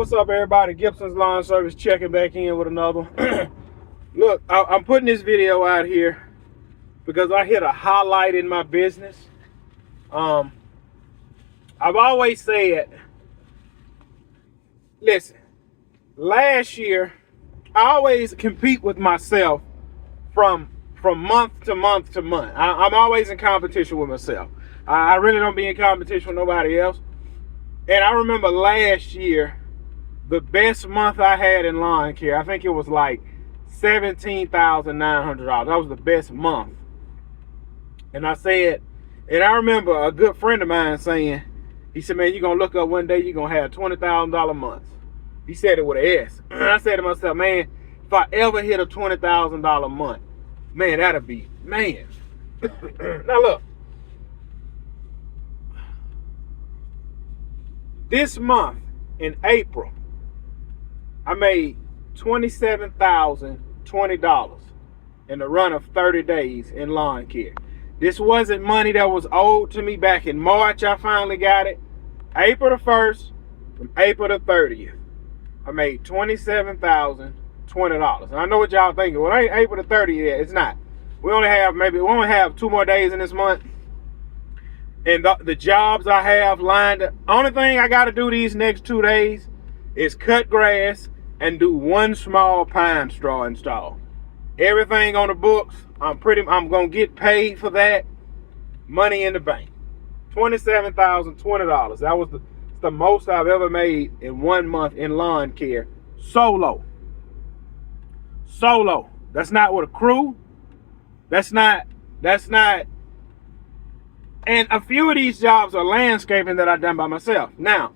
What's up, everybody? Gibson's Lawn Service checking back in with another. Look, I'm putting this video out here because I hit a highlight in my business. I've always said, listen, last year, I always compete with myself from month to month to month. I'm always in competition with myself. I really don't be in competition with nobody else. And I remember last year, the best month I had in lawn care, I think it was like $17,900. That was the best month. And I said, and I remember a good friend of mine saying, he said, man, you're going to look up one day, you're going to have $20,000 months. He said it with an S. And I said to myself, man, if I ever hit a $20,000 month, man, that'd be, man. Now look, this month in April, I made $27,020 in the run of 30 days in lawn care. This wasn't money that was owed to me back in March. I finally got it. April the 1st, from April the 30th, I made $27,020. And I know what y'all thinking. Well, it ain't April the 30th yet. It's not. We only have 2 more days in this month. And the jobs I have lined up, only thing I got to do these next 2 days is cut grass and do 1 small pine straw install. Everything on the books, I'm gonna get paid for that. Money in the bank. $27,020. That was the most I've ever made in 1 month in lawn care. Solo. That's not with a crew. That's not. And a few of these jobs are landscaping that I've done by myself. Now,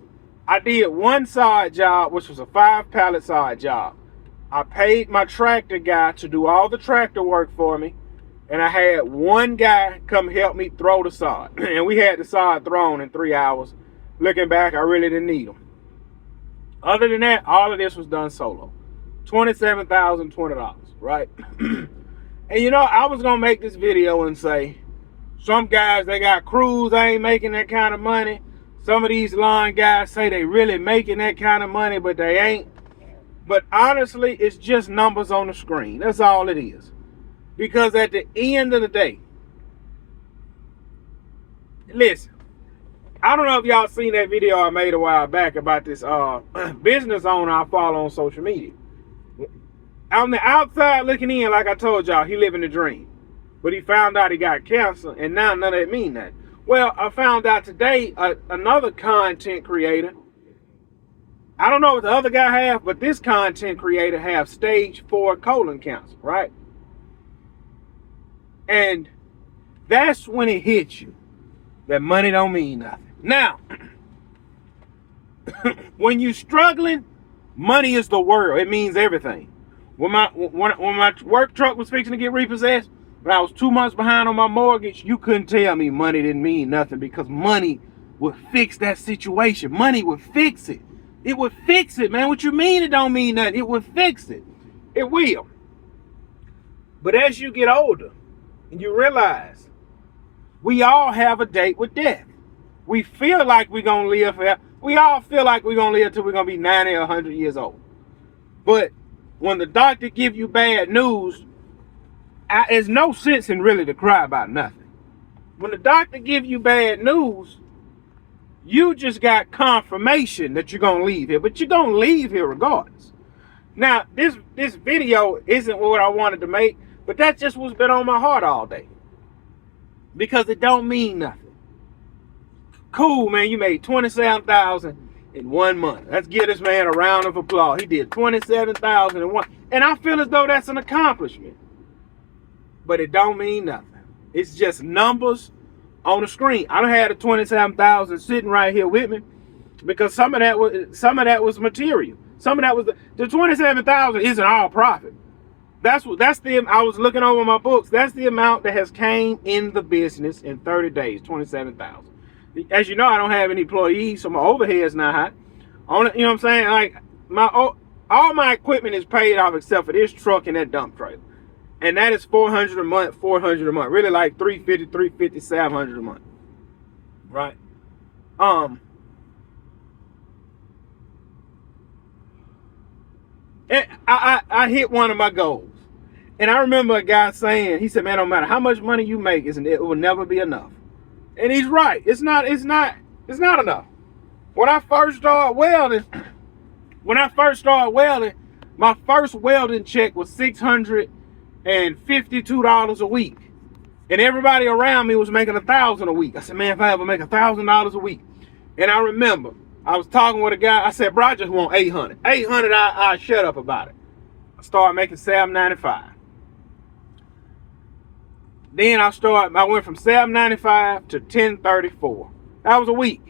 I did 1 side job, which was a 5-pallet side job. I paid my tractor guy to do all the tractor work for me. And I had 1 guy come help me throw the sod. And we had the sod thrown in 3 hours. Looking back, I really didn't need them. Other than that, all of this was done solo. $27,020, right? And you know, I was going to make this video and say, some guys, they got crews, they ain't making that kind of money. Some of these lawn guys say they really making that kind of money, but they ain't. But honestly, it's just numbers on the screen. That's all it is. Because at the end of the day, listen, I don't know if y'all seen that video I made a while back about this business owner I follow on social media. On the outside looking in, like I told y'all, he living the dream. But he found out he got cancer, and now none of that mean that. Well, I found out today another content creator. I don't know what the other guy have, but this content creator have stage 4 colon cancer, right? And that's when it hits you that money don't mean nothing. Now, when you struggling, money is the world. It means everything. When my work truck was fixing to get repossessed, when I was 2 months behind on my mortgage, you couldn't tell me money didn't mean nothing, because money would fix that situation. Money would fix it. It would fix it, man. What you mean it don't mean nothing? It would fix it. It will. But as you get older and you realize we all have a date with death. We feel like we're going to live forever. We all feel like we're going to live till we're going to be 90 or 100 years old. But when the doctor give you bad news, there's no sense in really to cry about nothing. When the doctor give you bad news, you just got confirmation that you're going to leave here. But you're going to leave here regardless. Now, this video isn't what I wanted to make, but that's just what's been on my heart all day. Because it don't mean nothing. Cool, man, you made $27,000 in 1 month. Let's give this man a round of applause. He did $27,000 in 1. And I feel as though that's an accomplishment. But it don't mean nothing. It's just numbers on the screen. I done had the $27,000 sitting right here with me, because some of that was material. Some of that was the $27,000 isn't all profit. I was looking over my books. That's the amount that has came in the business in 30 days. $27,000. As you know, I don't have any employees, so my overhead's not high. You know what I'm saying? Like all my equipment is paid off except for this truck and that dump trailer. And that is $400 a month, $400 a month. Really like $350, $700 a month. Right? I hit one of my goals. And I remember a guy saying, he said, man, no matter how much money you make, it will never be enough. And he's right. It's not enough. When I first started welding, my first welding check was $652 a week. And everybody around me was making $1,000 a week. I said, man, if I ever make $1,000 a week. And I remember I was talking with a guy. I said, bro, I just want 800. 800, I shut up about it. I started making $795. Then I went from $795 to $1034. That was a week.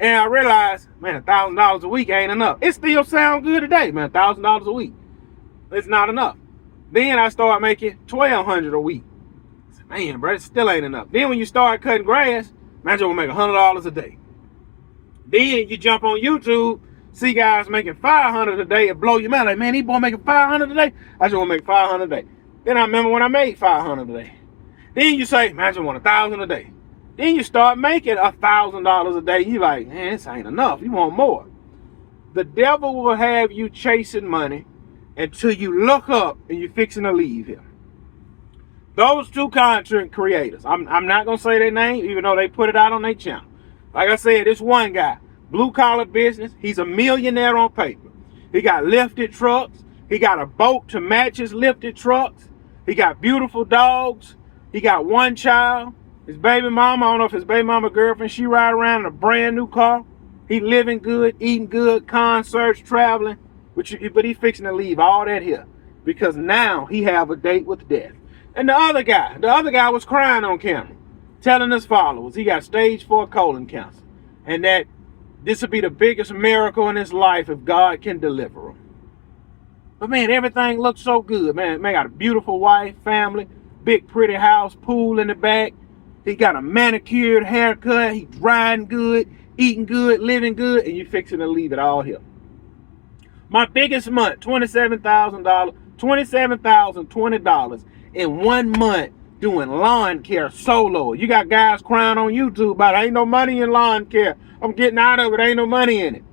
And I realized, man, $1,000 a week ain't enough. It still sounds good today, man, $1,000 a week. It's not enough. Then I started making $1,200 a week. I said, man, bro, it still ain't enough. Then when you start cutting grass, man, you're gonna make $100 a day. Then you jump on YouTube, see guys making $500 a day, and blow your mind. Like, man, these boys making $500 a day? I just want to make $500 a day. Then I remember when I made $500 a day. Then you say, man, I just want $1,000 a day. Then you start making $1,000 a day. You like, man, this ain't enough. You want more. The devil will have you chasing money until you look up and you're fixing to leave him. Those two content creators, I'm not going to say their name, even though they put it out on their channel. Like I said, this one guy, blue collar business, he's a millionaire on paper. He got lifted trucks. He got a boat to match his lifted trucks. He got beautiful dogs. He got one child. His baby mama, I don't know if his baby mama girlfriend, she ride around in a brand new car. He living good, eating good, concerts, traveling. But he fixing to leave all that here because now he have a date with death. And the other guy was crying on camera, telling his followers he got stage 4 colon cancer and that this would be the biggest miracle in his life if God can deliver him. But man, everything looks so good, man. Man got a beautiful wife, family, big pretty house, pool in the back. He got a manicured haircut. He riding good, eating good, living good, and you fixing to leave it all here. My biggest month, $27,000, $27,020 in 1 month doing Lawncare SOLO. You got guys crying on YouTube about ain't no money in lawn care. I'm getting out of it. Ain't no money in it.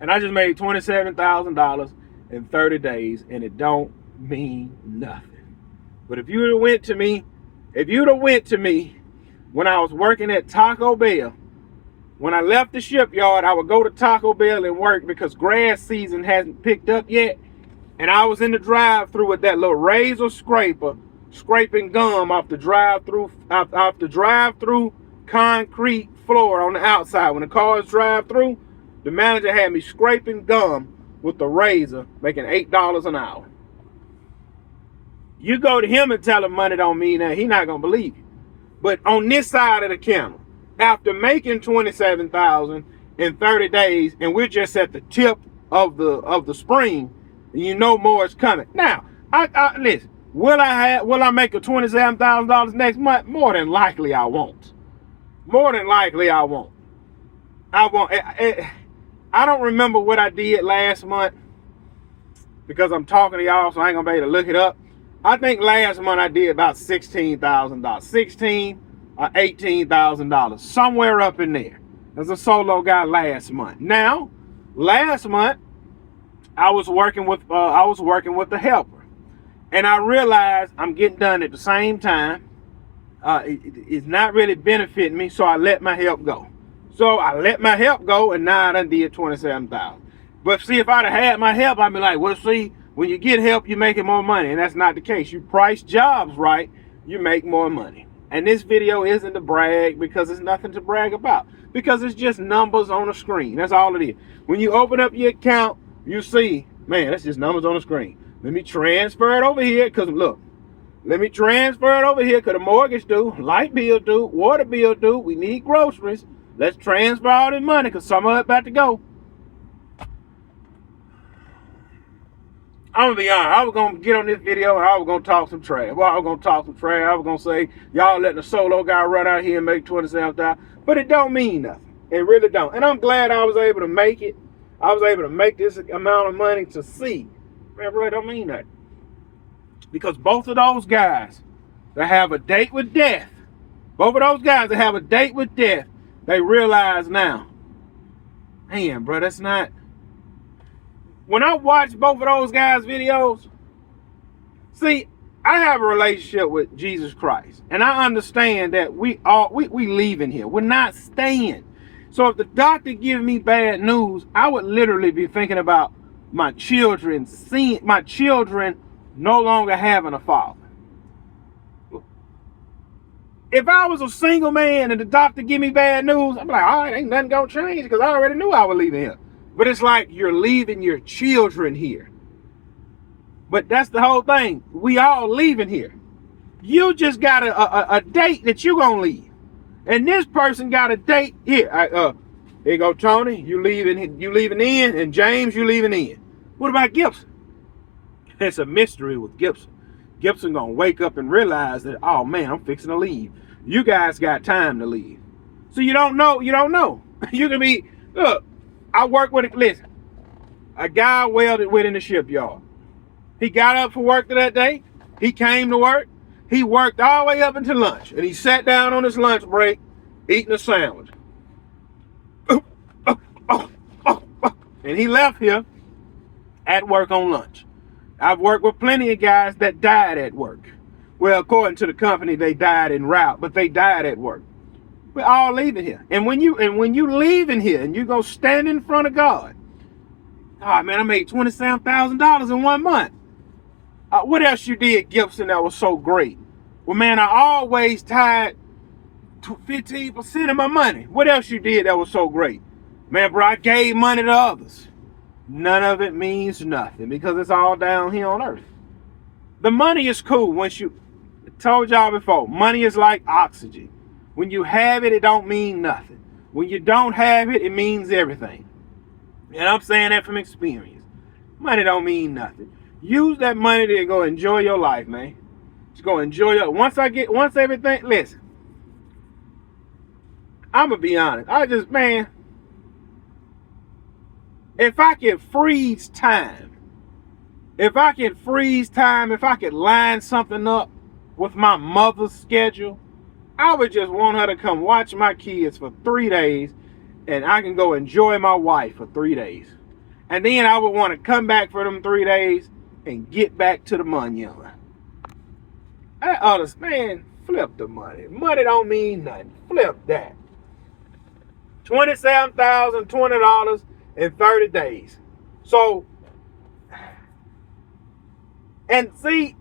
And I just made $27,000 in 30 days, and it don't mean nothing. But if you'd have went to me when I was working at Taco Bell, when I left the shipyard, I would go to Taco Bell and work because grass season hasn't picked up yet. And I was in the drive-thru with that little razor scraper, scraping gum off the drive-thru concrete floor on the outside. When the cars drive through, the manager had me scraping gum with the razor, making $8 an hour. You go to him and tell him money don't mean that, he not gonna believe you. But on this side of the camera, after making $27,000 in 30 days, and we're just at the tip of the spring, and you know more is coming. Now, I listen. Will I make a $27,000 next month? More than likely, I won't. More than likely, I won't. I won't. I don't remember what I did last month because I'm talking to y'all, so I ain't gonna be able to look it up. I think last month I did about $16,000, $16,000 or $18,000, somewhere up in there. As a solo guy last month. Now, last month I was working with the helper, and I realized I'm getting done at the same time. It's not really benefiting me, so I let my help go. And now I done did $27,000. But see, if I'd have had my help, I'd be like, well, see, when you get help, you're making more money, and that's not the case. You price jobs right, you make more money. And this video isn't to brag because it's nothing to brag about, because it's just numbers on the screen. That's all it is. When you open up your account, you see, man, that's just numbers on the screen. Let me transfer it over here, because look, let me transfer it over here because the mortgage due, light bill due, water bill due, we need groceries. Let's transfer all this money because some of it about to go. I'm going to be honest. I was going to get on this video and I was going to talk some trash. Well, I was going to talk some trash. I was going to say, y'all letting a solo guy run out here and make $27,000. But it don't mean nothing. It really don't. And I'm glad I was able to make it. I was able to make this amount of money to see. Man, bro, it don't mean nothing. Because both of those guys that have a date with death, they realize now, man, bro, that's not, when I watch both of those guys' videos, see, I have a relationship with Jesus Christ, and I understand that we leaving here. We're not staying. So if the doctor gives me bad news, I would literally be thinking about my children, seeing my children no longer having a father. If I was a single man and the doctor give me bad news, I'm like, all right, ain't nothing gonna change because I already knew I was leaving here. But it's like you're leaving your children here. But that's the whole thing. We all leaving here. You just got a date that you gonna leave. And this person got a date here. Here you go, Tony. You leaving in, and James, you leaving in. What about Gibson? It's a mystery with Gibson. Gibson gonna wake up and realize that, oh man, I'm fixing to leave. You guys got time to leave. So you don't know. You can be, look, I work with, listen, a guy I welded with in the shipyard. He got up for work that day. He came to work. He worked all the way up until lunch. And he sat down on his lunch break, eating a sandwich. And he left here at work on lunch. I've worked with plenty of guys that died at work. Well, according to the company, they died en route, but they died at work. We're all leaving here. And when you leaving here and you go stand in front of God, oh man, I made $27,000 in 1 month. What else you did, Gibson, that was so great? Well, man, I always tied to 15% of my money. What else you did that was so great? Man, bro, I gave money to others. None of it means nothing because it's all down here on earth. The money is cool. Once you, told y'all before, money is like oxygen. When you have it, it don't mean nothing. When you don't have it, it means everything. And I'm saying that from experience. Money don't mean nothing. Use that money to go enjoy your life, man. Just go enjoy your, once everything, listen. I'm going to be honest. If I could freeze time, if I could line something up with my mother's schedule, I would just want her to come watch my kids for 3 days and I can go enjoy my wife for 3 days. And then I would want to come back for them 3 days and get back to the money. That other, man, flip the money. Money don't mean nothing. Flip that. $27,020 in 30 days. So, and see,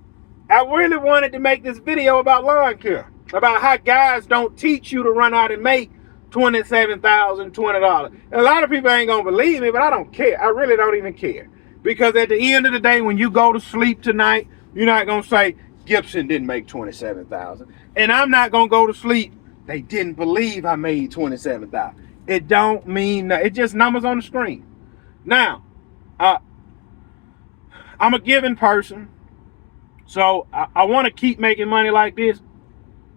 I really wanted to make this video about Lawncare, about how guys don't teach you to run out and make $27,020. A lot of people ain't gonna believe me, but I don't care. I really don't even care. Because at the end of the day, when you go to sleep tonight, you're not gonna say, Gibson didn't make $27,000. And I'm not gonna go to sleep, they didn't believe I made $27,000. It don't mean nothing. It's just numbers on the screen. Now, I'm a giving person. So I want to keep making money like this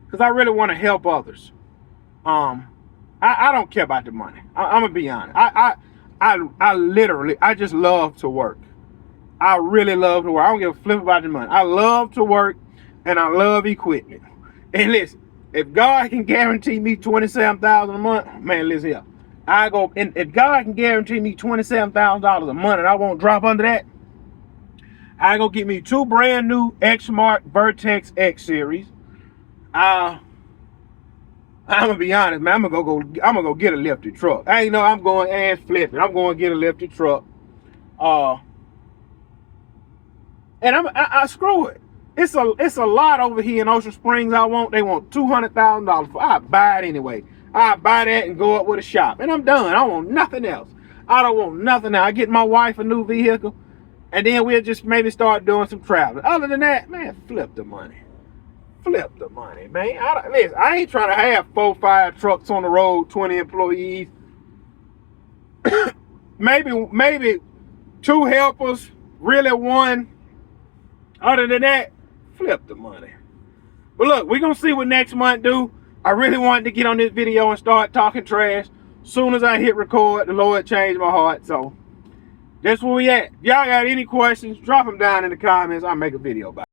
because I really want to help others. I don't care about the money. I'm gonna be honest. I literally just love to work. I really love to work. I don't give a flip about the money. I love to work and I love equipment. And listen, if God can guarantee me $27,000 a month, man, listen here. And if God can guarantee me $27,000 a month and I won't drop under that, I go get me 2 brand new X-Mark Vertex X series. I'm gonna be honest, man. I'm gonna go get a lifted truck. I ain't know I'm going ass flipping. I'm going to get a lifted truck. And I screw it. It's a lot over here in Ocean Springs. They want $200,000 for. I buy it anyway. I buy that and go up with a shop, and I'm done. I don't want nothing else. I don't want nothing else. I get my wife a new vehicle, and then we'll just maybe start doing some traveling. Other than that, man, flip the money. Flip the money, man. Listen, I ain't trying to have 4, 5 trucks on the road, 20 employees. maybe 2 helpers, really 1. Other than that, flip the money. But look, we're going to see what next month do. I really wanted to get on this video and start talking trash. Soon as I hit record, the Lord changed my heart. So that's where we at. If y'all got any questions, drop them down in the comments. I'll make a video about it.